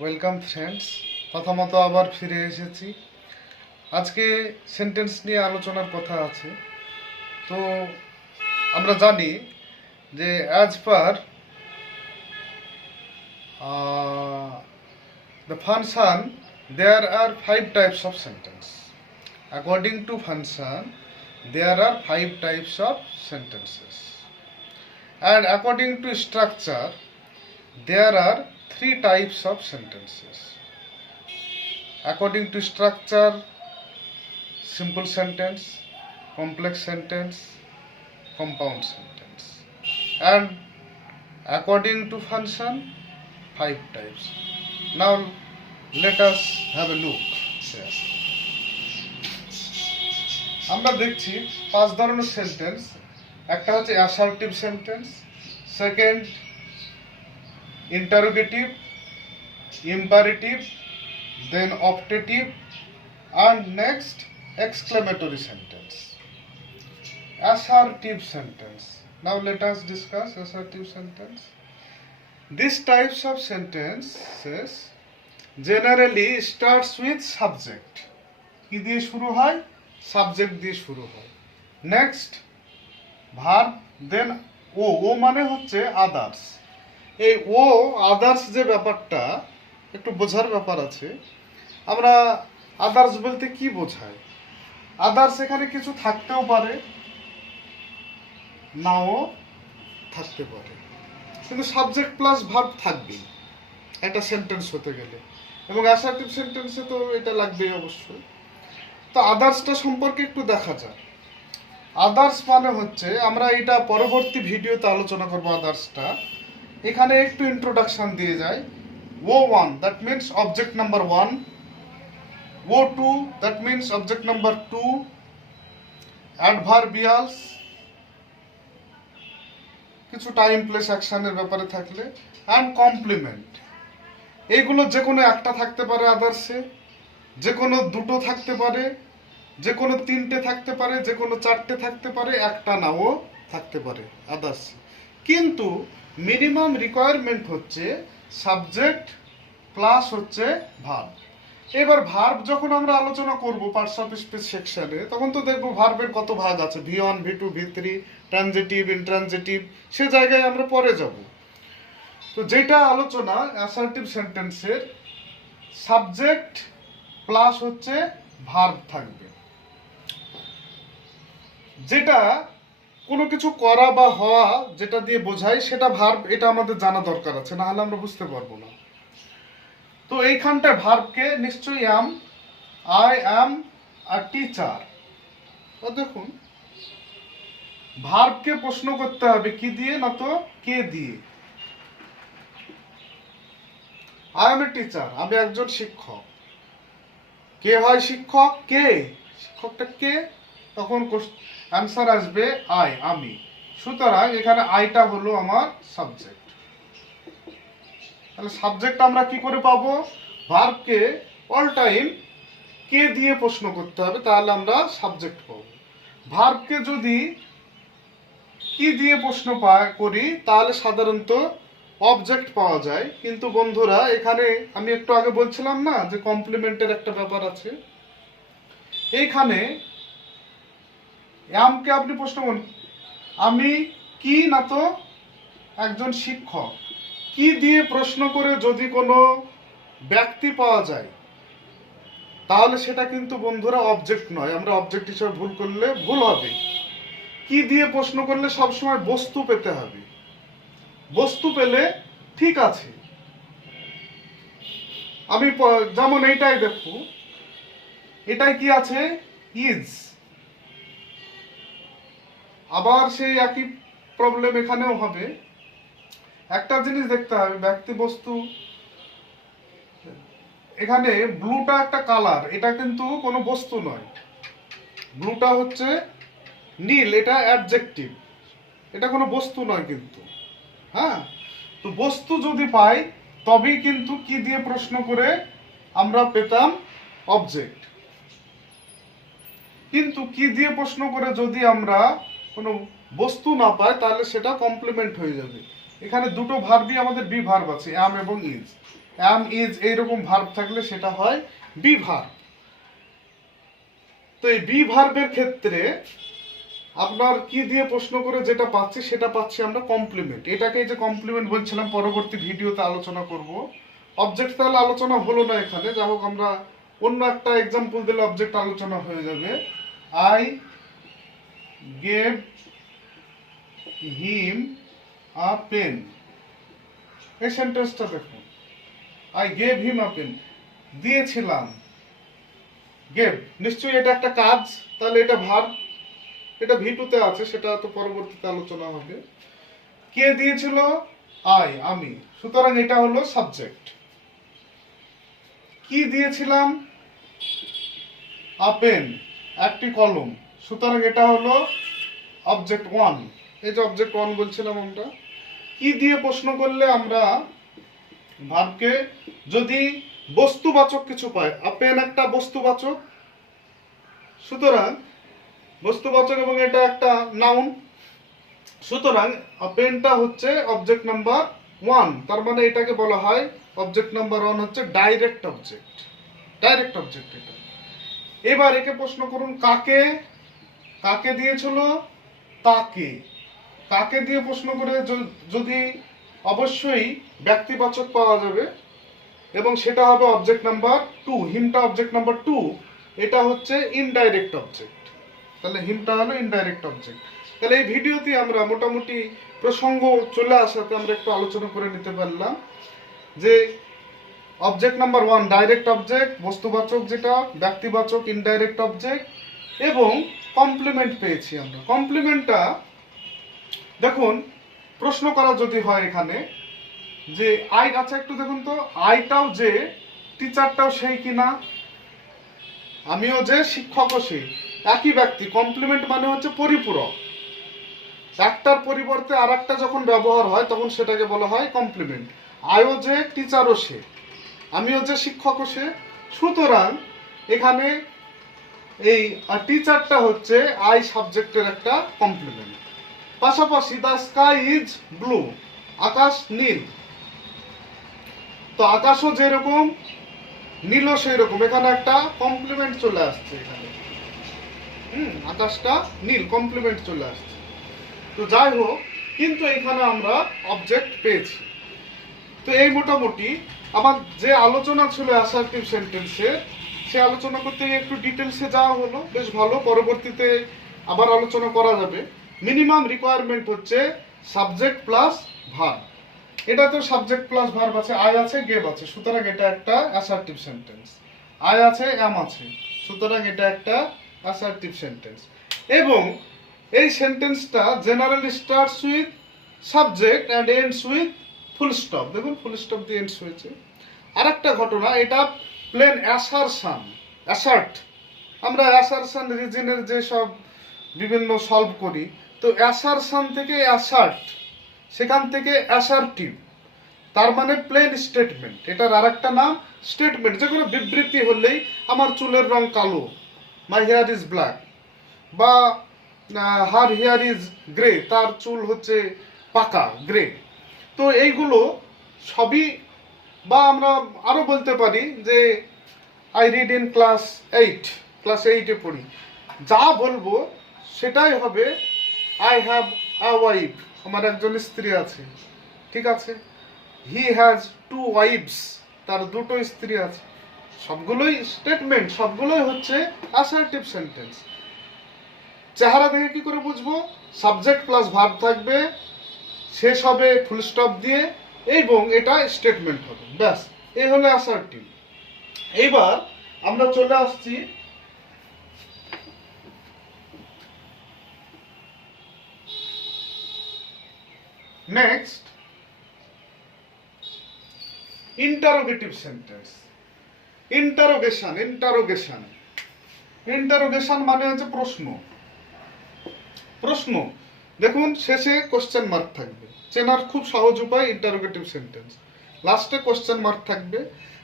Welcome friends, প্রথমত আবার ফিরে এসেছি। আজকে সেন্টেন্স নিয়ে আলোচনার কথা আছে। তো আমরা জানি যে as per the function there are 5 types of sentence. According to function there are 5 types of sentences, and according to structure there are 3 types of sentences. According to structure, simple sentence, complex sentence, compound sentence. And according to function, 5 types. Now let us have a look here. আমরা দেখছি 5 ধরনের sentence. একটা হচ্ছে assertive sentence, second interrogative, imperative, then optative, and next exclamatory sentence. Assertive sentence. Now let us discuss assertive sentence. These types of sentences generally starts with subject. কি দিয়ে শুরু হয়? Subject দিয়ে শুরু হয়। নেক্সট ভার্ব, দেন ও মানে হচ্ছে আদার্স। এই ও আদার্স যে ব্যাপারটা একটু বোঝার ব্যাপার আছে। আমরা আদার্স বলতে কি বোঝাই? আদার্স এখানে কিছু থাকতেও পারে, নাও থাকতে পারে, কিন্তু সাবজেক্ট প্লাস ভার্ব থাকবেই একটা সেন্টেন্স হতে গেলে, এবং অ্যাসার্টিভ সেন্টেন্সে তো এটা লাগবেই অবশ্যই। তো আদার্সটা সম্পর্কে একটু দেখা যাক। আদার্স মানে হচ্ছে, আমরা এটা পরবর্তী ভিডিওতে আলোচনা করবো আদার্সটা। এখানে একটু ইন্ট্রোডাকশন দিয়ে যায়। O1 that means object number 1, O2 that means object number 2, adverbials কিছু টাইম প্লেস অ্যাকশনের ব্যাপারে থাকলে, অ্যান্ড কমপ্লিমেন্ট। এইগুলো যে কোনো একটা থাকতে পারে আদার্সে, যে কোনো দুটো থাকতে পারে, যে কোনো তিনটে থাকতে পারে, যে কোনো চারটে থাকতে পারে, একটা নাও থাকতে পারে আদার্সে। কিন্তু মিনিমাম রিকোয়ারমেন্ট হচ্ছে সাবজেক্ট প্লাস হচ্ছে ভার্ব। এবার ভার্ব যখন আমরা আলোচনা করব পার্টস অফ স্পিচ সেকশনে, তখন তো দেখবো ভার্বের কত ভাগ আছে, V1, V2, V3, transitive, intransitive, সে জায়গায় আমরা পরে যাব। তো যেটা আলোচনা অ্যাসার্টিভ সেন্টেন্সের, সাবজেক্ট প্লাস হচ্ছে ভার্ব থাকবে। যেটা কোনো কিছু করা বা হওয়া যেটা দিয়ে বোঝায় সেটা ভার্ব, এটা আমাদের জানা দরকার আছে, না হলে আমরা বুঝতে পারবো না। তো এইখানটায় ভার্বকে নিশ্চয়ই আই অ্যাম আ টিচার। তো দেখুন, ভার্বকে প্রশ্ন করতে হবে কি দিয়ে, না তো কে দিয়ে। আই এম এ টিচার, আমি একজন শিক্ষক। কে হয় শিক্ষক? কে শিক্ষকটা কে? তখন অ্যান্সার আসবে আই, আমি। সুতরাং এখানে আইটা হলো আমার সাবজেক্ট। তাহলে সাবজেক্ট আমরা কি করে পাবো? ভার্বকে অল টাইম কে দিয়ে প্রশ্ন করতে হবে, তাহলে আমরা সাবজেক্ট পাবো। ভার্বকে যদি কি দিয়ে প্রশ্ন করি, তাহলে সাধারণত অবজেক্ট পাওয়া যায়। কিন্তু বন্ধুরা, এখানে আমি একটু আগে বলছিলাম না যে কমপ্লিমেন্টের একটা ব্যাপার আছে। এইখানে আমকে আপনি প্রশ্ন করুন, আমি কি, না তো একজন শিক্ষক। কি দিয়ে প্রশ্ন করে যদি কোনো ব্যক্তি পাওয়া যায়, তাহলে সেটা কিন্তু বন্ধুরা অবজেক্ট নয়। আমরা অবজেক্ট হিসেবে ভুল করলে ভুল হবে। কি দিয়ে প্রশ্ন করলে সবসময় বস্তু পেতে হবে। বস্তু পেলে ঠিক আছে। আমি যেমন এইটাই দেখো, এটাই কি আছে? ইজ। আবার সেই একই প্রবলেম এখানেও হবে। একটা জিনিস দেখতে হবে, ব্যক্তি বস্তু। এখানে ব্লুটা একটা কালার, এটা কিন্তু কোনো বস্তু নয়। ব্লুটা হচ্ছে নীল, এটা অ্যাডজেক্টিভ, এটা কোনো বস্তু নয় কিন্তু। হ্যাঁ, তো বস্তু যদি পাই তবেই কিন্তু কি দিয়ে প্রশ্ন করে আমরা পেতাম অবজেক্ট। কিন্তু কি দিয়ে প্রশ্ন করে যদি আমরা কোনো বস্তু না পাই, তাহলে সেটা কমপ্লিমেন্ট হয়ে যাবে। এখানে দুটো ভার্বই আমাদের বি ভার্ব আছে, অ্যাম এবং ইজ। অ্যাম ইজ এইরকম ভার্ব থাকলে সেটা হয় বি ভার্ব। তো এই বি ভার্বের ক্ষেত্রে আপনার কি দিয়ে প্রশ্ন করে যেটা পাচ্ছি সেটা পাচ্ছি আমরা কমপ্লিমেন্ট। এটাকে যে কমপ্লিমেন্ট বলছিলাম পরবর্তী ভিডিওতে আলোচনা করব। অবজেক্ট তাহলে আলোচনা হলো না এখানে, যা হোক আমরা অন্য একটা এক্সাম্পল দিলে অবজেক্ট আলোচনা হয়ে যাবে। I gave him a pen, এই সেন্টেন্সটা দেখুন, I gave him a pen, দিয়েছিলাম, গেভ নিশ্চয়ই এটা একটা কাজ, তাহলে এটা ভার্ব, এটা ভি2 তে আছে, সেটা তো পরবর্তীতে আলোচনা হবে। কে দিয়েছিল? আই, আমি, সুতরাং এটা হলো সাবজেক্ট। কি দিয়েছিলাম? আ পেন, একটি কলম, সুতরাং এটা হলো অবজেক্ট 1। এই যে অবজেক্ট 1 বলছিলাম আমরা। কি দিয়ে প্রশ্ন করলে আমরা ভার্বকে যদি বস্তুবাচক কিছু পাই, আ পেন একটা বস্তুবাচক, সুতরাং বস্তুবাচক এবং এটা একটা নাউন, সুতরাং পেনটা হচ্ছে অবজেক্ট নাম্বার 1। তার মানে এটাকে বলা হয় অবজেক্ট নাম্বার 1 হচ্ছে ডাইরেক্ট অবজেক্ট। ডাইরেক্ট অবজেক্ট এটা। এবার একে প্রশ্ন করুন কাকে, কাকে দিয়েছিল? তাকে। কাকে দিয়ে প্রশ্ন করে যদি অবশ্যই ব্যক্তিবাচক পাওয়া যাবে এবং সেটা হবে অবজেক্ট নাম্বার 2। হিমটা অবজেক্ট নাম্বার 2, এটা হচ্ছে ইনডাইরেক্ট অবজেক্ট। তাহলে হিমটা হলো ইনডাইরেক্ট অবজেক্ট। তাহলে এই ভিডিওতে আমরা মোটামুটি প্রসঙ্গ চলে আসাতে আমরা একটু আলোচনা করে নিতে পারলাম যে অবজেক্ট নাম্বার 1 ডাইরেক্ট অবজেক্ট, বস্তুবাচক যেটা, ব্যক্তিবাচক ইনডাইরেক্ট অবজেক্ট, এবং কমপ্লিমেন্ট পেয়েছি আমরা। কমপ্লিমেন্টটা দেখুন প্রশ্ন করা যদি হয় এখানে যে আই, আচ্ছা একটু দেখুন তো, আইটাও যে টিচারটাও সেই কিনা, আমিও যে শিক্ষকও সেই, একই ব্যক্তি। কমপ্লিমেন্ট মানে হচ্ছে পরিপূরক। একটার পরিবর্তে আর একটা যখন ব্যবহার হয় তখন সেটাকে বলা হয় কমপ্লিমেন্ট। আইও যে টিচারও সে, আমিও যে শিক্ষকও সে, সুতরাং এখানে এই টিচারটা হচ্ছে আই সাবজেক্টের একটা কমপ্লিমেন্ট। পাশাপাশি দ্য স্কাই ইজ ব্লু, আকাশ নীল, তো আকাশও যেরকম নীলও সেই রকম, এখানে একটা কমপ্লিমেন্ট চলে আসছে এখানে। আকাশটা নীল, কমপ্লিমেন্ট চলে আসছে। তো যাই হোক, কিন্তু এখানে আমরা অবজেক্ট পেয়েছি। তো এই মোটামুটি আমার যে আলোচনা ছিল অ্যাসার্টিভ সেন্টেন্সের, সে আলোচনা করতে গিয়ে একটু ডিটেলসে যাওয়া হলো, বেশ ভালো। পরবর্তীতে আবার আলোচনা করা যাবে। মিনিমাম রিকোয়ারমেন্ট হচ্ছে সাবজেক্ট প্লাস ভার্ব। এটা তো সাবজেক্ট প্লাস ভার্ব আছে, আই আছে, গেভ আছে, সুতরাং এটা একটা অ্যাসার্টিভ সেন্টেন্স। আই আছে, অ্যাম আছে, সুতরাং এটা একটা অ্যাসার্টিভ সেন্টেন্স। এবং এই সেন্টেন্সটা generally starts with subject and ends with full stop. দেখুন ফুল স্টপ দিয়ে এন্ডস হয়েছে। আর একটা ঘটনা, এটা প্লেন অ্যাসারশন, অ্যাসার্ট। আমরা অ্যাসারশন রিজনের যে সব বিভিন্ন সলভ করি, তো অ্যাসারশন থেকে অ্যাসার্ট, সেখান থেকে অ্যাসার্টিভ, তার মানে প্লেন স্টেটমেন্ট। এটার আর একটা নাম স্টেটমেন্ট। যে কোনো বিবৃতি হলেই আমার চুলের রং কালো, মাই হেয়ার ইজ ব্ল্যাক, বা হার হেয়ার ইজ গ্রে, তার চুল হচ্ছে পাকা গ্রে। তো এইগুলো সবই, বা আমরা আরো বলতে পারি যে I read in class 8, class 8-এ পড়ি। যা বলবো সেটাই হবে আই হ্যাভ আ ওয়াইফ, আমার একজন স্ত্রী আছে, ঠিক আছে। হি হ্যাজ 2 ওয়াইফস, তার 2টো স্ত্রী আছে। সবগুলোই স্টেটমেন্ট, সবগুলোই হচ্ছে অ্যাসার্টিভ সেন্টেন্স। চেহারা দেখে কি করে বুঝবো? সাবজেক্ট প্লাস ভার্ব থাকবে, শেষ হবে ফুল স্টপ দিয়ে, এবং এটা স্টেটমেন্ট হবে, ব্যাস। এই হলো অ্যাসার্টিভ। এইবার আমরা চলে আসছি next interrogative sentence. Interrogation, interrogation, interrogation মানে হচ্ছে প্রশ্ন। প্রশ্ন দেখুন শেষে কোশ্চেন মার্ক থাকবে। চেনার খুব সহজ উপায় ইন্টারোগেটিভ সেন্টেন্স, লাস্টে কোশ্চেন মার্ক থাকবে।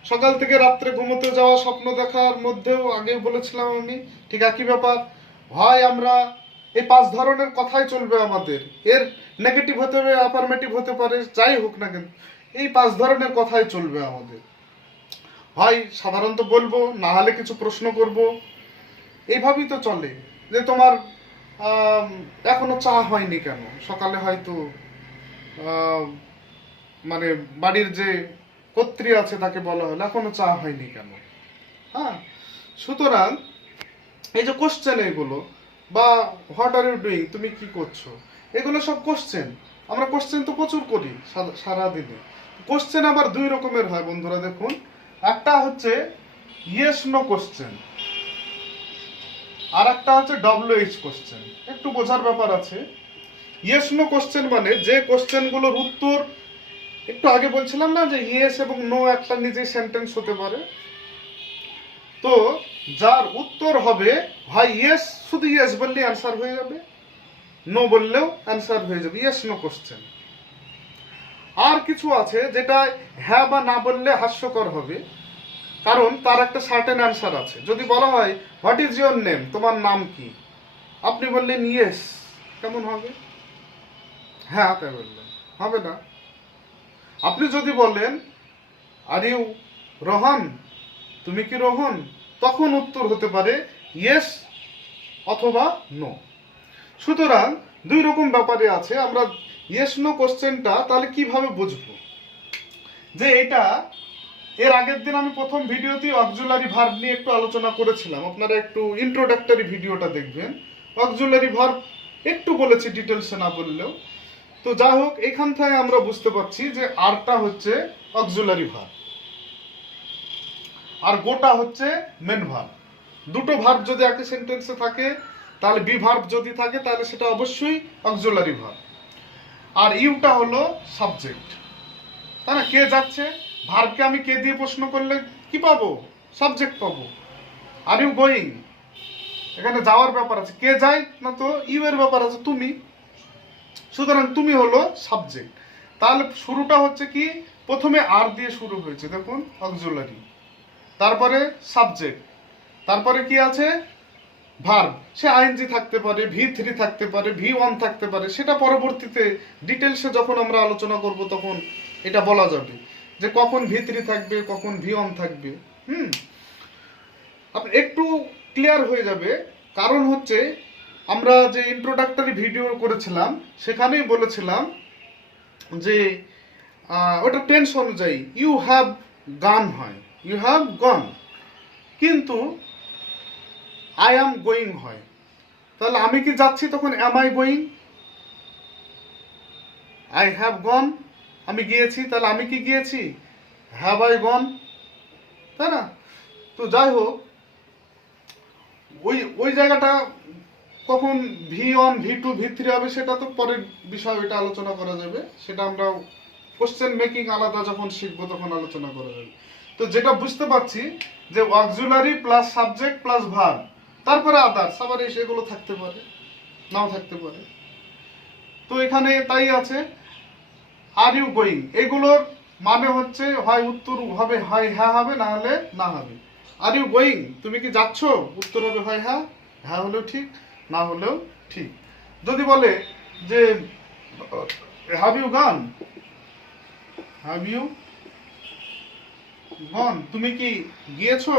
সকাল থেকে রাত্রে ঘুমোতে যাওয়া, স্বপ্ন দেখার মধ্যেও আগে বলেছিলাম আমি, ঠিক একই ব্যাপার। হয় আমরা এই 5 ধরনের কথাই চলবে আমাদের, এর নেগেটিভ হতে হবে, অ্যাফার্মেটিভ হতে পারে, যাই হোক না কেন, এই 5 ধরনের কথাই চলবে আমাদের। হয় সাধারণত বলবো, না হলে কিছু প্রশ্ন করব, এইভাবেই তো চলে। যে তোমার এখনো চা হয়নি কেন? সকালে হয়তো আহ, মানে বাড়ির যে কর্ত্রী আছে তাকে বলা হলো এখনো চা হয়নি কেন? হ্যাঁ, সুতরাং এই যে কোশ্চেন এগুলো, বা হোয়াট আর ইউ ডুইং, তুমি কি করছো, এগুলো সব কোশ্চেন। আমরা কোশ্চেন তো প্রচুর করি সারাদিনে। কোশ্চেন আবার 2 রকমের হয় বন্ধুরা, দেখুন। একটা হচ্ছে ইয়েস নো কোশ্চেন, আর একটা হচ্ছে WH কোশ্চেন। একটু বোঝার ব্যাপার আছে। ইয়েস নো কোশ্চেন মানে যে কোশ্চেনগুলোর উত্তর, একটু আগে বলছিলাম না যে ইয়েস এবং নো একটা নিজেই সেন্টেন্স হতে পারে। তো যার উত্তর হবে হয় ইয়েস, শুধু ইয়েস বললেই অ্যান্সার হয়ে যাবে, নো বললেও অ্যান্সার হয়ে যাবে, ইয়েস নো কোশ্চেন। আর কিছু আছে যেটা হ্যাঁ বা না বললে হাস্যকর হবে, কারণ তার একটা সার্টেন অ্যান্সার আছে। যদি বলা হয় হোয়াট ইজ ইয়োর নেম, তোমার নাম কি, আপনি বললেন ইয়েস, কেমন হবে? হ্যাঁ তাই বললেন, হবে না। আপনি যদি বলেন আর ইউ রোহন, তুমি কি রোহন, তখন উত্তর হতে পারে ইয়েস অথবা নো। সুতরাং 2 রকম ব্যাপারে আছে। আমরা ইয়েস নো কোশ্চেনটা তাহলে কিভাবে বুঝবো? যে এটা এর আগের দিন আমি প্রথম ভিডিওতে অক্সিলারি ভার্ব নিয়ে একটু আলোচনা করেছিলাম, আপনারা একটু ইন্ট্রোডাক্টরি ভিডিওটা দেখবেন। অক্সিলারি ভার্ব একটু বলেছি, ডিটেলসে না বললেও। তো যাই হোক, এখান থেকে আমরা বুঝতে পারছি যে আরটা হচ্ছে অক্সিলারি ভার্ব, আর গোটা হচ্ছে মেন ভার্ব। দুটো ভার্ব যদি একই সেন্টেন্সে থাকে, তাহলে বি ভার্ব যদি থাকে তাহলে সেটা অবশ্যই অক্সিলারি ভার্ব। আর ইউটা হলো সাবজেক্ট, তাই না? কে যাচ্ছে, ভার্বকে আমি কে দিয়ে প্রশ্ন করলে কি পাবো? সাবজেক্ট পাবো। আর ইউ গোয়িং, এখানে যাওয়ার ব্যাপার আছে, কে যায় না, তো ইউ এর ব্যাপার আছে, তুমি। সুতরাং তুমি হলো সাবজেক্ট। তাহলে শুরুটা হচ্ছে কি, প্রথমে আর দিয়ে শুরু হয়েছে, দেখুন, অক্সিলারি, তারপরে সাবজেক্ট, তারপরে কি আছে ভার্ব। সে আইএনজি থাকতে পারে, V3 থাকতে পারে, V1 থাকতে পারে, সেটা পরবর্তীতে ডিটেলসে যখন আমরা আলোচনা করব তখন এটা বলা যাবে যে কখন V3 থাকবে, কখন V1 থাকবে। আপনি একটু ক্লিয়ার হয়ে যাবে। কারণ হচ্ছে আমরা যে ইন্ট্রোডাক্টরি ভিডিও করেছিলাম সেখানেই বলেছিলাম যে ওটা টেন্স অনুযায়ী ইউ হ্যাভ গান হয়, ইউ হ্যাভ গন, কিন্তু আই অ্যাম গোয়িং হয়। তাহলে আমি কি যাচ্ছি, তখন am I going? I have gone, আমি গিয়েছি, তাহলে আমি কি গিয়েছি? হ্যাভ আই গন, তাই না? তো যাই হোক, ওই ওই জায়গাটা কখন V1 V2 V3 হবে সেটা তো পরের বিষয়, এটা আলোচনা করা যাবে। সেটা আমরা কোশ্চেন মেকিং আলাদা যখন শিখবো তখন আলোচনা করা যাবে। তো যেটা বুঝতে পারছি যে auxiliary plus subject plus verb, তারপরে আদার্স, আবার সেগুলো থাকতে পারে, নাও থাকতে পারে। তো এখানে তাই আছে। আর ইউ গোয়িং, এগুলোর মানে হচ্ছে হয় উত্তর হবে, হয় হ্যাঁ হবে, না হলে না হবে। আর ইউ গোয়িং, তুমি কি যাচ্ছ, উত্তর হবে হয় হ্যাঁ, হ্যাঁ হলেও ঠিক, না হলেও ঠিক। যদি বলে যে have you gone, have you gone, তুমি কি গিয়েছো,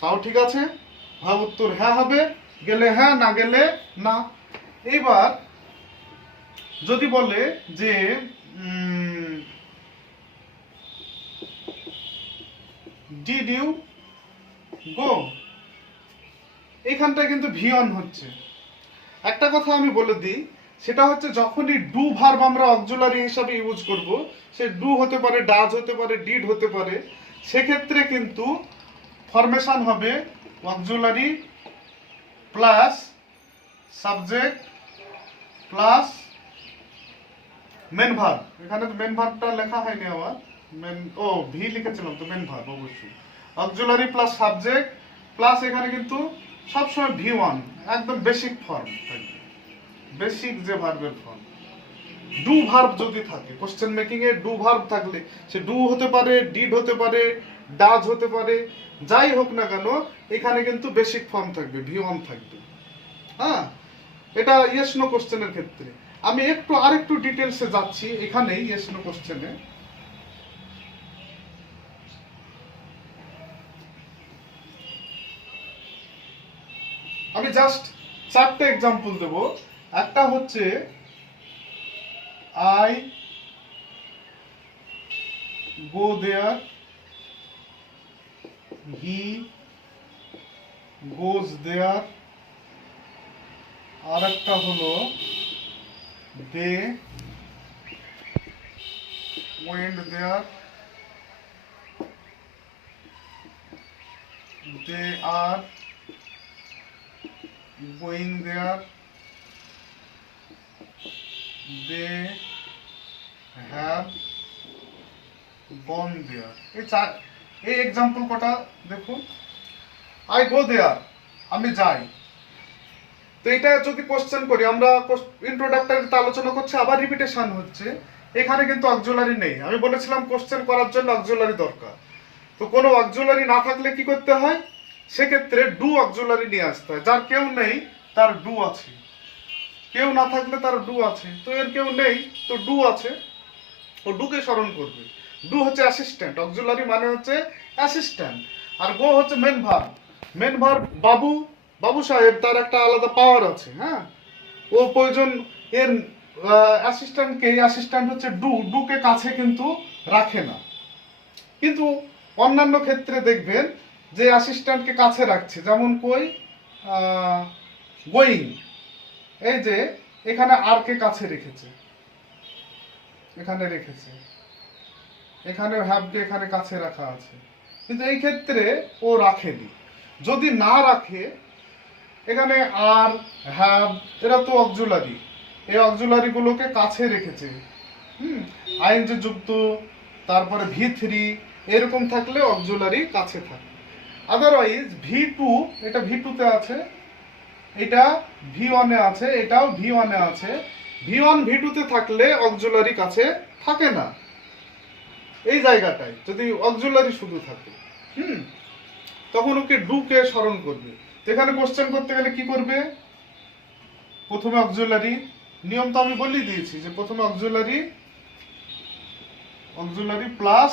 তাও ঠিক আছে, হয় উত্তর হ্যাঁ হবে, গেলে হ্যাঁ, না গেলে না। এইবার যদি বলে যে ডিড ইউ গো, এখানটা কিন্তু V1 হচ্ছে। একটা কথা আমি বলে দিই, সেটা হচ্ছে যখনই ডু ভার্ব আমরা অক্সিলারি হিসাবে ইউজ করব, সে ডু হতে পারে, ডাজ হতে পারে, ডিড হতে পারে, সেক্ষেত্রে কিন্তু ফরমেশন হবে auxiliary plus subject plus main verb. এখানে তো মেন ভার্বটা লেখা হয়নি আমার, মেন, ও ভি লিখেছিলাম তো, মেন ভার্ব অবশ্যই অক্সিলারি প্লাস সাবজেক্ট প্লাস, এখানে কিন্তু সবসময় V1, একদম বেসিক ফর্ম থাকবে, বেসিক যে ভার্বের ফর্ম। ডু ভার্ব যদি থাকে, question making A do verb থাকলে সে ডু হতে পারে, ডিড হতে পারে, ডাজ হতে পারে, যাই হোক না কেন, এখানে কিন্তু বেসিক ফর্ম থাকবে, V1 থাকবে। হ্যাঁ, এটা ইয়েস নো কোশ্চেনের ক্ষেত্রে। আমি আরেকটু ডিটেলসে যাচ্ছি এখানেই ইয়েস নো কোশ্চেনে। আমি জাস্ট 4টে এক্সাম্পল দেব। একটা হচ্ছে আই গো দেয়ার, হি গোজ দেয়ার, আর একটা হলো they went there, they are going there, they have gone there. এই এক্সাম্পল কটা দেখুন। আই গো দেয়ার, আমি যাই। তো এটা যদি কোশ্চেন করি, আমরা ইন্ট্রোডাক্টরিতে আলোচনা করছি, আবার রিপিটেশন হচ্ছে। এখানে কিন্তু অক্সিলারি নেই। আমি বলেছিলাম কোশ্চেন করার জন্য অক্সিলারি দরকার। তো কোনো অক্সিলারি না থাকলে কি করতে হয়? সেক্ষেত্রে ডু অক্সিলারি নিয়ে আসতে হয়। যার কেউ নেই তার ডু আছে, কেউ না থাকলে তার ডু আছে। তো এর কেউ নেই, তো ডু আছে, ও ডুকে স্মরণ করবে। ডু হচ্ছে অ্যাসিস্ট্যান্ট, অক্সিলারি মানে হচ্ছে অ্যাসিস্ট্যান্ট। আর গো হচ্ছে মেন ভার্ব। মেন ভার্ব বাবু, বাবু সাহেব, তার একটা আলাদা পাওয়ার আছে। হ্যাঁ, ও প্রয়োজন এর অ্যাসিস্ট্যান্টকে, অ্যাসিস্ট্যান্ট হচ্ছে ডুকে কাছে কিন্তু রাখে না। কিন্তু অন্যান্য ক্ষেত্রে দেখবেন যে অ্যাসিস্ট্যান্টকে কাছে রাখছে, যেমন কই গোয়িং, এই যে এখানে আর কে কাছে রেখেছে, এখানে রেখেছে, এখানে হ্যাভকে এখানে কাছে রাখা আছে। কিন্তু এই ক্ষেত্রে ও রাখেনি। যদি না রাখে, এখানে আর হ্যাভ এরা তো অক্সিলারি, এই অক্সিলারি গুলোকে কাছে রেখেছে। আইএনজি যুক্ত, তারপরে ভি3 এরকম থাকলে অক্সিলারি কাছে থাকে। আদারওয়াইজ ভি2, এটা ভি2 তে আছে, এটা ভি1 এ আছে, এটাও ভি1 এ আছে। ভি1 ভি2 তে থাকলে অক্সিলারি কাছে থাকে না। এই জায়গাটায় যদি অক্সিলারি শুধু থাকে, তখন ওকে ডুকে স্মরণ করবে। এখানে কোশ্চেন করতে গেলে কি করবে? প্রথমে অক্সিলারি, নিয়ম তো আমি বলেই দিয়েছি যে প্রথমে অক্সিলারি প্লাস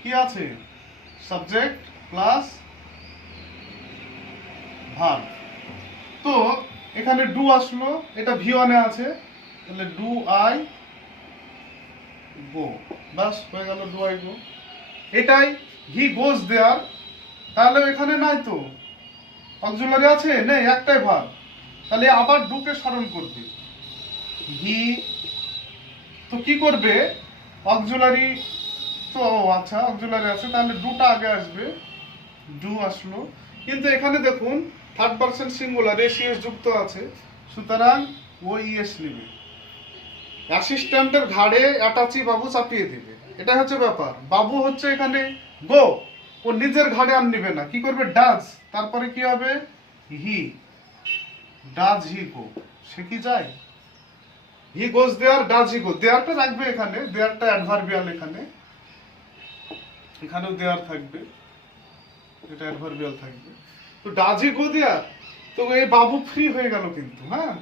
কি আছে, সাবজেক্ট প্লাস ভার্ব। তো এখানে ডু আসলো, এটা ভি1 এ আছে, তাহলে ডু আই গো, বাস হয়ে গেল ডু আই গো। এটাই হি গোজ দেয়ার, তাহলে এখানে নাই তো অক্সিলারি আছে, নেই, একটাই ভার্ব। তাহলে আবার ডুকে স্মরণ করবে। হি, তো কি করবে? অক্সিলারি তো আচ্ছা অক্সিলারি আছে, তাহলে ডুটা আগে আসবে, ডু আসলো। কিন্তু এখানে দেখুন থার্ড পারসন সিঙ্গুলার, এসিএস যুক্ত আছে, সুতরাং ও ইএস নেবে। অ্যাসিস্ট্যান্টের ঘাড়ে অ্যাটাচি বাবু চাপিয়ে দেবে, এটা হচ্ছে ব্যাপার। বাবু হচ্ছে এখানে গো, ও নিজের ঘাড়ে আর নেবে না, কি করবে? ডাজ, তারপরে কি হবে? হি, ডাজ হি গো, সে কি যায়? হি গোজ দেয়ার, ডাজ হি গো, দেয়ারটা রাখবে এখানে, দেয়ারটা অ্যাডভার্বিয়াল, এখানেও দেয়ার থাকবে, এটা অ্যাডভার্বিয়াল থাকবে। তো ডাজ হি গো দেয়ার, তো এই বাবু ফ্রি হয়ে গেল কিন্তু। হ্যাঁ,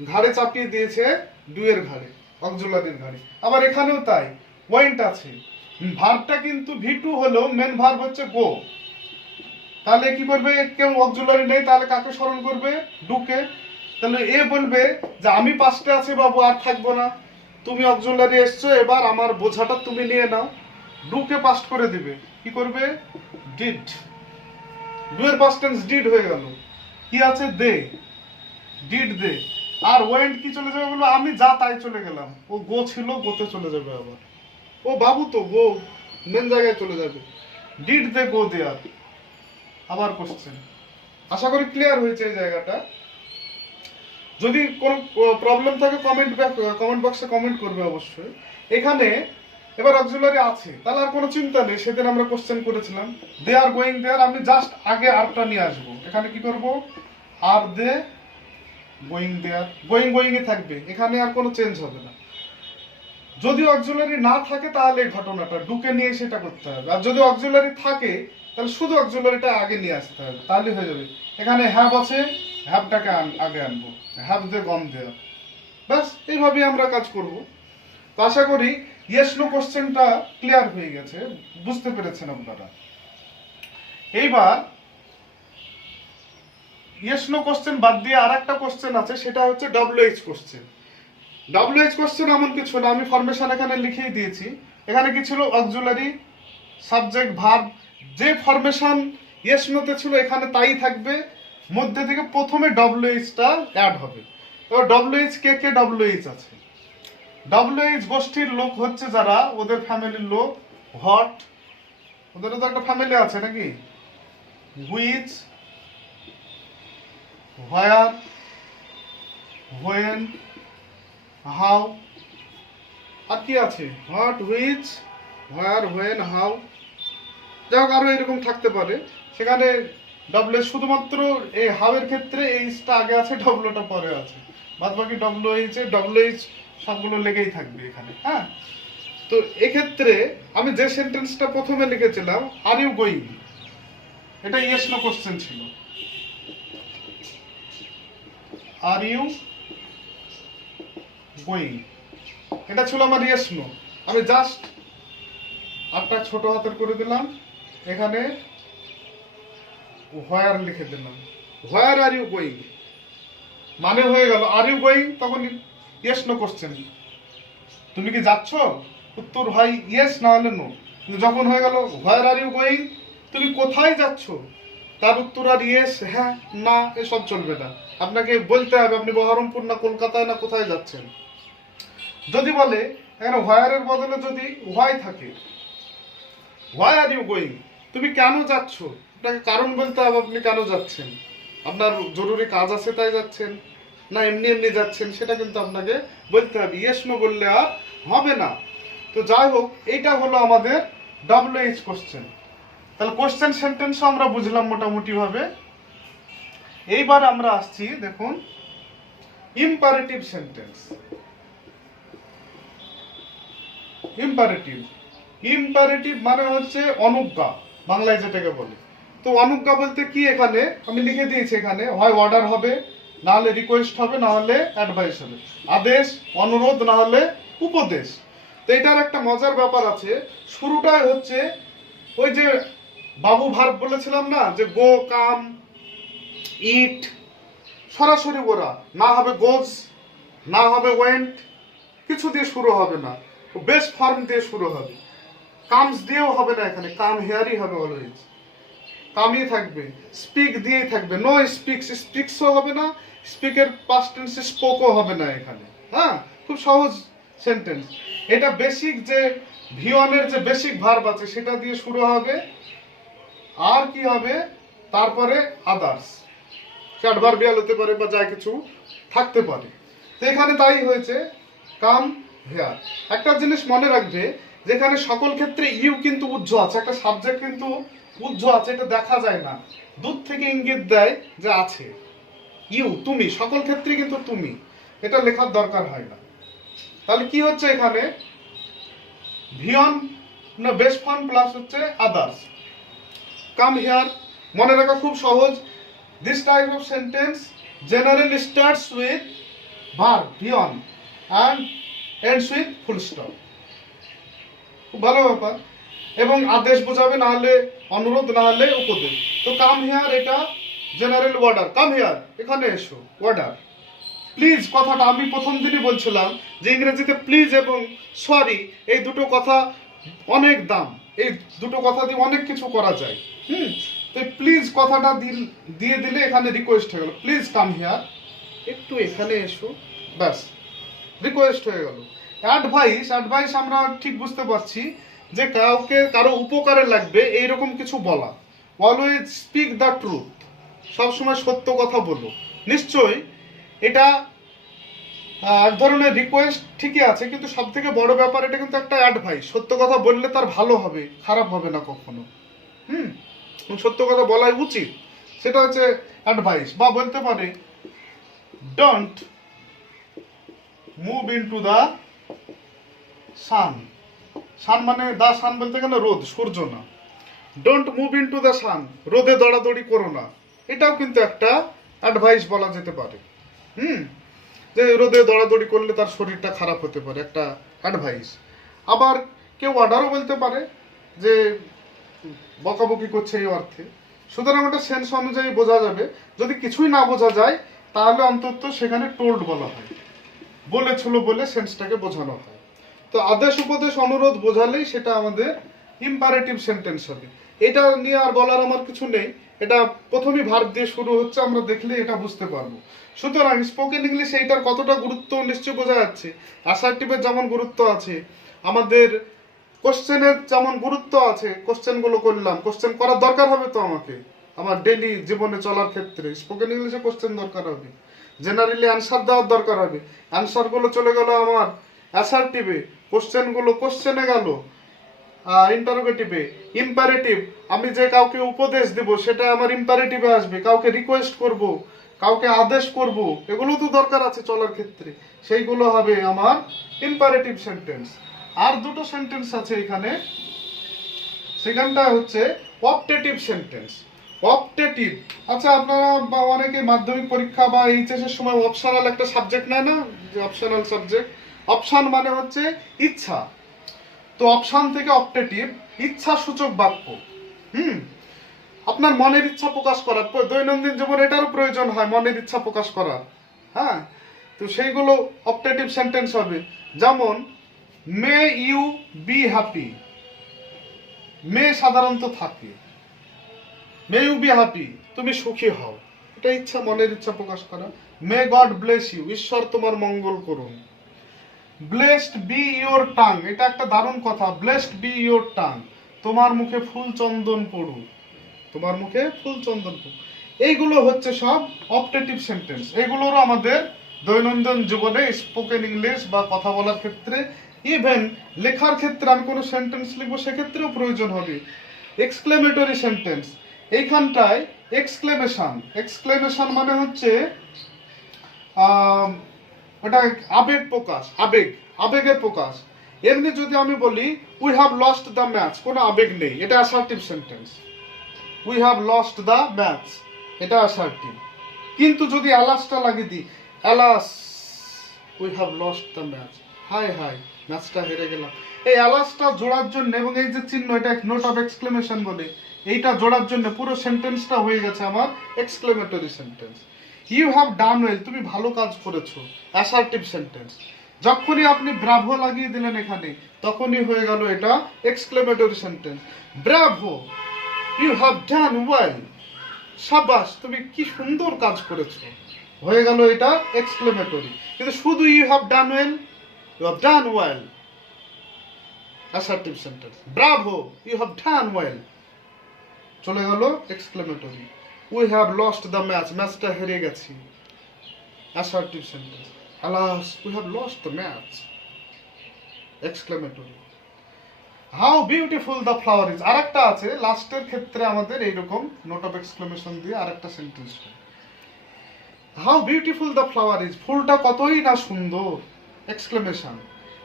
ঘাড়ে চাপিয়ে দিয়েছে ডুয়ের ঘাড়ে, অক্সিলারির ঘাড়ে। আবার এখানেও তাই, ওয়েন্ট আছে, ভার্বটা কিন্তু ভি2 হলো, মেন ভার্ব হচ্ছে গো। তাহলে কি করবে? কেউ অক্সিলারি নেই, তাহলে কাকে স্মরণ করবে? ডুকে। তাহলে এ বলবে যে আমি পাস্টে আছি বাবু, আর থাকবো না, তুমি অক্সিলারি এসছো, এবার আমার বোঝাটা তুমি নিয়ে নাও। ডুকে পাস্ট করে দিবে, কি করবে? ডিড, ডুয়ের পাস্ট টেন্স ডিড হয়ে গেল। কি আছে? দে, ডিড দে। আর ওয়েন্ট কি চলে যাবে? বলবো আমি যা তাই চলে গেলাম, ও গো ছিল, গোতে চলে যাবে আবার। ও বাবু তো গো, মেন জায়গায় চলে যাবে। ডিড দে গো দেয়ার, আবার কোশ্চেন। আশা করি ক্লিয়ার হয়েছে এই জায়গাটা। যদি কোনো প্রবলেম থাকে কমেন্ট বক্সে কমেন্ট করবে অবশ্যই। এখানে এবার অক্সিলারি আছে, তাহলে আর কোনো চিন্তা নেই। সেদিন আমরা কোশ্চেন করেছিলাম দে আর গোয়িং দেয়ার, আমি জাস্ট আগে আরটা নিয়ে আসবো। এখানে কি করব? আর দে গোয়িং দেয়ার, গোয়িং এ থাকবে, এখানে আর কোনো চেঞ্জ হবে না। যদি অক্সিলারি না থাকে তাহলে এই ঘটনাটা ডুকে নিয়ে সেটা করতে হবে। আর যদি অক্সিলারি থাকে তাহলে শুধু অক্সিলারিটা আগে নিয়ে আসতে হবে, তাহলে হয়ে যাবে। এখানে হ্যাভ আছে, হ্যাভটাকে আগে আনবো, হ্যাভ দে গন দেয়ার। ব্যাস এইভাবেই আমরা কাজ করব। তো আশা করি ইয়েস নো কোশ্চেনটা ক্লিয়ার হয়ে গেছে, বুঝতে পেরেছেন আপনারা। এইবার ইয়েস নো কোশ্চেন বাদ দিয়ে আর একটা কোশ্চেন আছে, সেটা হচ্ছে ডব্লিউএইচ কোশ্চেন। ডব্লিউএইচ কোশ্চেন এমন কিছু না, আমি ফরমেশন এখানে লিখেই দিয়েছি। এখানে কি ছিল? অক্সিলারি, সাবজেক্ট, ভার্ব, যে ফরমেশন ইয়েস নোতে ছিল এখানে তাই থাকবে, মধ্যে থেকে প্রথমে ডব্লিউএইচটা অ্যাড হবে। এবার ডব্লিউএইচ কে কে ডব্লিউএইচ আছে? ডব্লিউএইচ গোষ্ঠীর লোক হচ্ছে যারা, ওদের ফ্যামিলির লোক। হোয়াট, ওদেরও তো একটা ফ্যামিলি আছে নাকি? হুইচ, হোয়ার, হোয়েন, হাউ, আর কি আছে? What, which, where, when, how, যাই হোক আরো এরকম থাকতে পারে। সেখানে ডব্লিউ শুধুমাত্র এই হাউ এর ক্ষেত্রে এইচটা আগে আছে, ডব্লিউটা পরে আছে, বাদ বাকি ডব্লিউএইচ সবগুলো লেগেই থাকবে এখানে। হ্যাঁ, তো এক্ষেত্রে আমি যে সেন্টেন্সটা প্রথমে লিখেছিলাম, আর ইউ গোয়িং, এটা ইয়েস নো কোশ্চেন ছিল। আর ইউ গোয়িং, এটা ছিল আমার ইয়েস নো। আমি জাস্ট আরটা ছোট হাতের করে দিলাম, এখানে হোয়ার লিখে দিলাম। হোয়ার আর ইউ গোয়িং মানে হয়ে গেল আর ইউ গোয়িং, তখন ইয়েস নো কোশ্চেন। তুমি কি যাচ্ছ? উত্তর হয় ইয়েস, না হলে নো। কিন্তু যখন হয়ে গেল হোয়ার আর ইউ গোয়িং, তুমি কোথায় যাচ্ছ, তার উত্তর আর ইয়েস, হ্যাঁ, না, এসব চলবে না। আপনাকে বলতে হবে আপনি বহরমপুর না কলকাতায় না কোথায় যাচ্ছেন। যদি বলে এখানে হোয়ারের বদলে যদি হোয়াই থাকে, হোয়াই আর ইউ গোয়িং, তুমি কেন যাচ্ছ, আপনাকে কারণ বলতে হবে আপনি কেন যাচ্ছেন। আপনার জরুরি কাজ আছে তাই যাচ্ছেন, না এমনি এমনি যাচ্ছেন, সেটা কিন্তু আপনাকে বলতে হবে। ইয়েস নো বললে আর হবে না। তো যাই হোক, এইটা হলো আমাদের ডব্লিউএইচ কোশ্চেন। তাহলে কোশ্চেন সেন্টেন্সও আমরা বুঝলাম মোটামুটি ভাবে। এইবার আমরা আসছি, দেখুন, ইম্পারেটিভ সেন্টেন্স। ইম্পারেটিভ, ইম্পারেটিভ মানে হচ্ছে অনুজ্ঞা, বাংলায় যেটাকে বলে। তো অনুজ্ঞা বলতে কি, এখানে আমি লিখে দিয়েছি, এখানে হয় অর্ডার হবে, না হলে রিকোয়েস্ট হবে, না হলে অ্যাডভাইস হবে। আদেশ, অনুরোধ, না হলে উপদেশ। তো এটার একটা মজার ব্যাপার আছে, শুরুটাই হচ্ছে ওই যে বাবু ভার্ব বলেছিলাম না, যে গো, কাম, ইট, সরাসরি ওরা, না হবে গোজ, না হবে ওয়েন্ট, কিছু দিয়ে শুরু হবে না, বেস্ট ফর্ম দিয়ে শুরু হবে। কামস দিয়েও হবে না, এখানে কাম হেয়ারই হবে অলওয়েজ, কামই থাকবে। স্পিক দিয়েই থাকবে, নো স্পিক্স, স্পিক্সও হবে না, স্পিকের পাস্ট টেন্সে স্পোকও হবে না এখানে। হ্যাঁ, খুব সহজ সেন্টেন্স। এটা বেসিক যে V1 এর যে বেসিক ভার্ব আছে সেটা দিয়ে শুরু হবে, আর কি হবে তারপরে আদার্স, অ্যাডভার্বিয়াল হতে পারে বা যা কিছু থাকতে পারে। তো এখানে তাই হয়েছে, কাম হেয়ার। একটা জিনিস মনে রাখবে, যেখানে সকল ক্ষেত্রে ইউ কিন্তু উজ্জ্ব আছে, একটা সাবজেক্ট কিন্তু উজ্জ্ব আছে, এটা দেখা যায় না, দূর থেকে ইঙ্গিত দেয় যে আছে। ইউ, তুমি, সকল ক্ষেত্রে কিন্তু তুমি, এটা লেখার দরকার হয় না। তাহলে কি হচ্ছে এখানে, V1 না বেস্ট ফর্ম প্লাস হচ্ছে আদার্স, কাম হিয়ার। মনে রাখা খুব সহজ, this type of sentence generally starts with verb V1 and ends with full stop. খুব ভালো ব্যাপার। এবং আদেশ বোঝাবে, না হলে অনুরোধ, না হলে উপদেশ। তো কাম হিয়ার এটা জেনারেল অর্ডার, কাম হিয়ার, এখানে এসো, অর্ডার। প্লিজ কথাটা আমি প্রথম দিনই বলছিলাম যে ইংরেজিতে প্লিজ এবং সরি এই দুটো কথা অনেক দাম, এই দুটো কথা দিয়ে অনেক কিছু করা যায়। তো প্লিজ কথাটা দিয়ে দিলে এখানে রিকোয়েস্ট হয়ে গেল, প্লিজ কাম হিয়ার, একটু এখানে এসো, ব্যাস রিকোয়েস্ট হয়ে গেল। অ্যাডভাইস, অ্যাডভাইস আমরা ঠিক বুঝতে পারছি যে কাউকে কারো উপকারে লাগবে এইরকম কিছু বলা। অলওয়েজ স্পিক দ্য ট্রুথ, সবসময় সত্য কথা বলো। নিশ্চয়ই এটা এক ধরনের রিকোয়েস্ট ঠিকই আছে, কিন্তু সব থেকে বড় ব্যাপার এটা কিন্তু একটা অ্যাডভাইস। সত্য কথা বললে তার ভালো হবে, খারাপ হবে না কখনো। সত্য কথা বলাই উচিত, সেটা হচ্ছে অ্যাডভাইস। বা বলতে পারে don't move into the sun. Sun মানে দা সান বলতে গেলে রোদ, সূর্য না। Don't move into the sun, রোদে দৌড়াদৌড়ি করো না, এটাও কিন্তু একটা অ্যাডভাইস বলা যেতে পারে। যে রোদে দৌড়াদৌড়ি করলে তার শরীরটা খারাপ হতে পারে, একটা অ্যাডভাইস। আবার কেউ অর্ডারও বলতে পারে যে বকাবকি করছে এই অর্থে। সুতরাং ওটা সেন্স অনুযায়ী বোঝা যাবে। যদি কিছুই না বোঝা যায় তাহলে অন্তত সেখানে টোল্ড বলা হয়, বলেছিল বলে সেন্সটাকে বোঝানো হয়। তো আদেশ উপদেশ অনুরোধ বোঝালেই সেটা আমাদের ইম্পারেটিভ সেন্টেন্স হবে। এটা নিয়ে আর বলার আমার কিছু নেই, এটা প্রথমেই ভার্ব দিয়ে শুরু হচ্ছে, আমরা দেখলে এটা বুঝতে পারবো। সুতরাং স্পোকেন ইংলিশ এইটার কতটা গুরুত্ব নিশ্চয়ই বোঝা যাচ্ছে। অ্যাসার্টিভের যেমন গুরুত্ব আছে, আমাদের কোশ্চেনের যেমন গুরুত্ব আছে, কোশ্চেনগুলো করলাম, কোশ্চেন করার দরকার হবে তো আমাকে আমার ডেইলি জীবনে চলার ক্ষেত্রে। স্পোকেন ইংলিশে কোশ্চেন দরকার হবে, জেনারেলি অ্যান্সার দেওয়ার দরকার হবে। অ্যান্সারগুলো চলে গেল আমার অ্যাসার্টিভে, কোশ্চেনগুলো কোশ্চেনে গেল ইন্টারোগেটিভে। ইম্পারেটিভ, আমি যে কাউকে উপদেশ দেব সেটা আমার ইম্পারেটিভে আসবে। কাউকে রিকোয়েস্ট করব, কাউকে আদেশ করব, এগুলো তো দরকার আছে চলার ক্ষেত্রে, সেইগুলো হবে আমার ইম্পারেটিভ সেন্টেন্স। আর দুটো সেন্টেন্স আছে এখানে, সেখানটা হচ্ছে অপটেটিভ সেন্টেন্স। অপটেটিভ, আচ্ছা আপনারা বা অনেকে মাধ্যমিক পরীক্ষা বা এইচএস এর সময় অপশনাল একটা সাবজেক্ট নেয় না, যে অপশনাল সাবজেক্ট। অপশন মানে হচ্ছে ইচ্ছা, তো অপশন থেকে অপটেটিভ, ইচ্ছা সূচক বাক্য। আপনার মনের ইচ্ছা প্রকাশ করা, দৈনন্দিন জীবনে এটারও প্রয়োজন হয় মনের ইচ্ছা প্রকাশ করা। হ্যাঁ, তো সেইগুলো অপটেটিভ সেন্টেন্স হবে। যেমন মে ইউ বি হ্যাপি, মে সাধারণত থাকে, মে ইউ বি হ্যাপি, তুমি সুখী হও, এটা ইচ্ছা, মনের ইচ্ছা প্রকাশ করা। মে গড ব্লেস ইউ, ঈশ্বর তোমার মঙ্গল করুন। ব্লেসড বি ইওর টাং, এটা একটা দারুণ কথা, ব্লেসড বি ইওর টাং, তোমার মুখে ফুল চন্দন পড়ুক, তোমার মুখে ফুল চন্দন পড়ুক। এইগুলো হচ্ছে সব অপটেটিভ সেন্টেন্স। এগুলোরও আমাদের দৈনন্দিন জীবনে স্পোকেন ইংলিশ বা কথা বলার ক্ষেত্রে, ইভেন লেখার ক্ষেত্রে আমি কোনো সেন্টেন্স লিখবো সেক্ষেত্রেও প্রয়োজন হবে। এক্সক্লেমেটরি সেন্টেন্স, এইখানটায় এক্সক্লেমেশন, এক্সক্লেমেশন মানে হচ্ছে ওটা আবেগ প্রকাশ, আবেগের প্রকাশ। এমনি যদি আমি বলি we have lost the match, কোনো আবেগ নেই, এটা assertive sentence. We have lost the match, এটা অ্যাসার্টিভ। কিন্তু যদি অ্যালাসটা লাগিয়ে দিই, alas we have lost the match, high high ম্যাচটা হেরে গেলাম, এই অ্যালাসটা জোড়ার জন্য এবং এই যে চিহ্ন, এটা নোট অফ এক্সক্লেমেশন বলে, এইটা জোড়ার জন্য পুরো সেন্টেন্সটা হয়ে গেছে আমার exclamatory sentence. You have done well, তুমি ভালো কাজ করেছো, অ্যাসার্টিভ সেন্টেন্স। যখনই আপনি ব্রাভো লাগিয়ে দিলেন এখানে, তখনই হয়ে গেল এটা exclamatory sentence. Bravo, you have done well, সাবাস তুমি কি সুন্দর কাজ করেছো, হয়ে গেল এটা এক্সক্লেমেটরি। কিন্তু শুধু you have done well, you have done well, assertive sentence. Bravo, you have done well, চলে গেল exclamatory. We have lost the match, ম্যাচটা হেরে গেছি, assertive sentence. Alas we have lost the match, exclamatory. How beautiful the flower is, আরেকটা আছে লাস্টের ক্ষেত্রে আমাদের এইরকম নোট অফ এক্সক্লেমেশন দিয়ে আরেকটা sentence. How beautiful the flower is, ফুলটা কতই না সুন্দর, এক্সক্লেমেশন।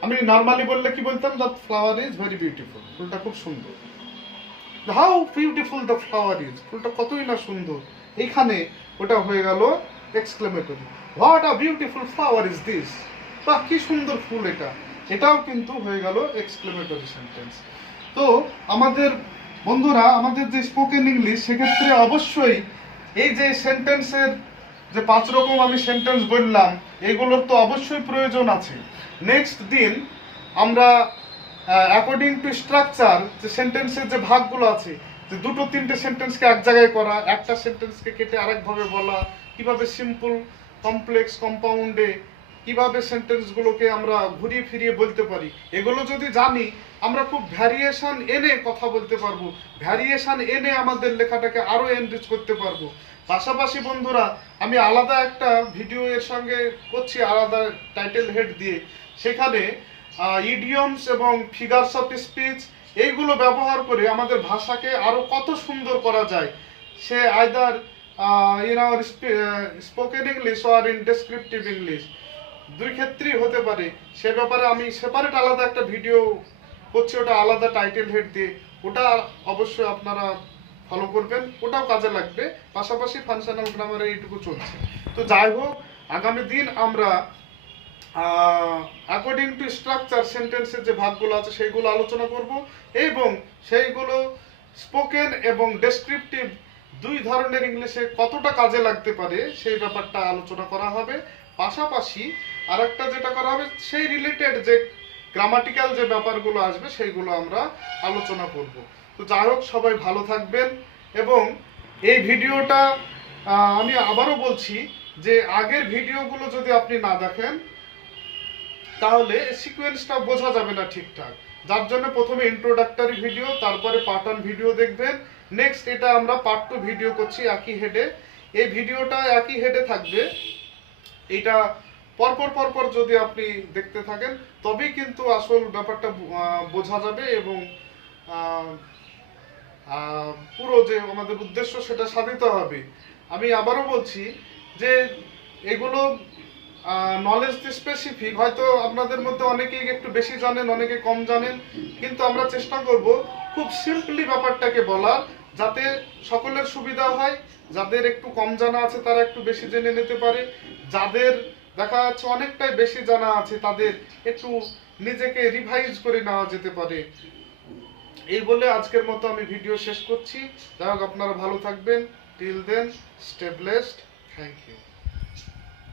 আমি নর্মালি বললে কি বলতাম, the flower is very beautiful, ফুলটা খুব সুন্দর। How beautiful the flower is, ফুলটা কতই না সুন্দর, এইখানে ওটা হয়ে গেল exclamatory. What a beautiful flower is this, বা কি সুন্দর ফুল এটা, এটাও কিন্তু হয়ে গেল এক্সক্লেমেটরি সেন্টেন্স। তো আমাদের বন্ধুরা, আমাদের যে স্পোকেন ইংলিশ, সেক্ষেত্রে অবশ্যই এই যে সেন্টেন্সের যে 5 রকম আমি সেন্টেন্স বললাম, এগুলোর তো অবশ্যই প্রয়োজন আছে। নেক্সট দিন আমরা অ্যাকর্ডিং টু স্ট্রাকচার, যে সেন্টেন্সের যে ভাগগুলো আছে, যে 2-3টে সেন্টেন্সকে এক জায়গায় করা, একটা সেন্টেন্সকে কেটে আরেকভাবে বলা, কিভাবে সিম্পল, কমপ্লেক্স, কম্পাউন্ডে কিভাবে সেন্টেন্সগুলোকে আমরা ঘুরিয়ে ফিরিয়ে বলতে পারি, এগুলো যদি জানি আমরা খুব ভ্যারিয়েশন এনে কথা বলতে পারবো, ভ্যারিয়েশন এনে আমাদের লেখাটাকে আরো এনরিচ করতে পারবো। পাশাপাশি বন্ধুরা, আমি আলাদা একটা ভিডিও এর সঙ্গে করছি, আলাদা টাইটেল হেড দিয়ে, সেখানে ইডিয়মস এবং ফিগারস অফ স্পিচ এইগুলো ব্যবহার করে আমাদের ভাষাকে আরো কত সুন্দর করা যায়, সে either in our spoken English or in descriptive English, দুই ক্ষেত্রেই হতে পারে। সে ব্যাপারে আমি সেপারেট আলাদা একটা ভিডিও করছি, ওটা আলাদা টাইটেল হেড দিয়ে, ওটা অবশ্যই আপনারা ফলো করবেন, ওটাও কাজে লাগবে। পাশাপাশি ফাংশনাল গ্রামারে এইটুকু চলছে। তো যাই হোক, আগামী দিন আমরা অ্যাকর্ডিং টু স্ট্রাকচার সেন্টেন্সের যে ভাগগুলো আছে সেইগুলো আলোচনা করব, এবং সেইগুলো স্পোকেন এবং ডেসক্রিপটিভ দুই ধরনের ইংলিশে কতটা কাজে লাগতে পারে সেই ব্যাপারটা আলোচনা করা হবে। পাশাপাশি আরেকটা যেটা করা হবে, সেই রিলেটেড যে গ্রামাটিক্যাল যে ব্যাপারগুলো আসবে সেইগুলো আমরা আলোচনা করব। তো যাই হোক, সবাই ভালো থাকবেন। এবং এই ভিডিওটা আমি আবারও বলছি যে আগের ভিডিওগুলো যদি আপনি না দেখেন তাহলে সিকোয়েন্সটা বোঝা যাবে না ঠিকঠাক। যার জন্য প্রথমে ইন্ট্রোডাক্টরি ভিডিও, তারপরে পার্ট 1 ভিডিও দেখবেন। নেক্সট এটা আমরা পার্ট 2 ভিডিও করছি একই হেডে। এই ভিডিওটা একই হেডে থাকবে। এটা পরপর পরপর যদি আপনি দেখতে থাকেন তবেই কিন্তু আসল ব্যাপারটা বোঝা যাবে, এবং পুরো যে আমাদের উদ্দেশ্য সেটা সাধিত হবে। আমি আবারও বলছি যে এগুলো নলেজ স্পেসিফিক, হয়তো আপনাদের মধ্যে অনেকেই একটু বেশি জানেন, অনেকে কম জানেন, কিন্তু আমরা চেষ্টা করব খুব সিম্পলি ব্যাপারটাকে বলার, যাতে সকলের সুবিধা হয়। যাদের একটু কম জানা আছে তারা একটু বেশি জেনে নিতে পারে, যাদের দেখা যাচ্ছে অনেকটাই বেশি জানা আছে তাদের একটু নিজেকে রিভাইজ করে নেওয়া যেতে পারে। এই বলে আজকের মতো আমি ভিডিও শেষ করছি। যাই হোক, আপনারা ভালো থাকবেন। Till then, stay blessed. Thank you.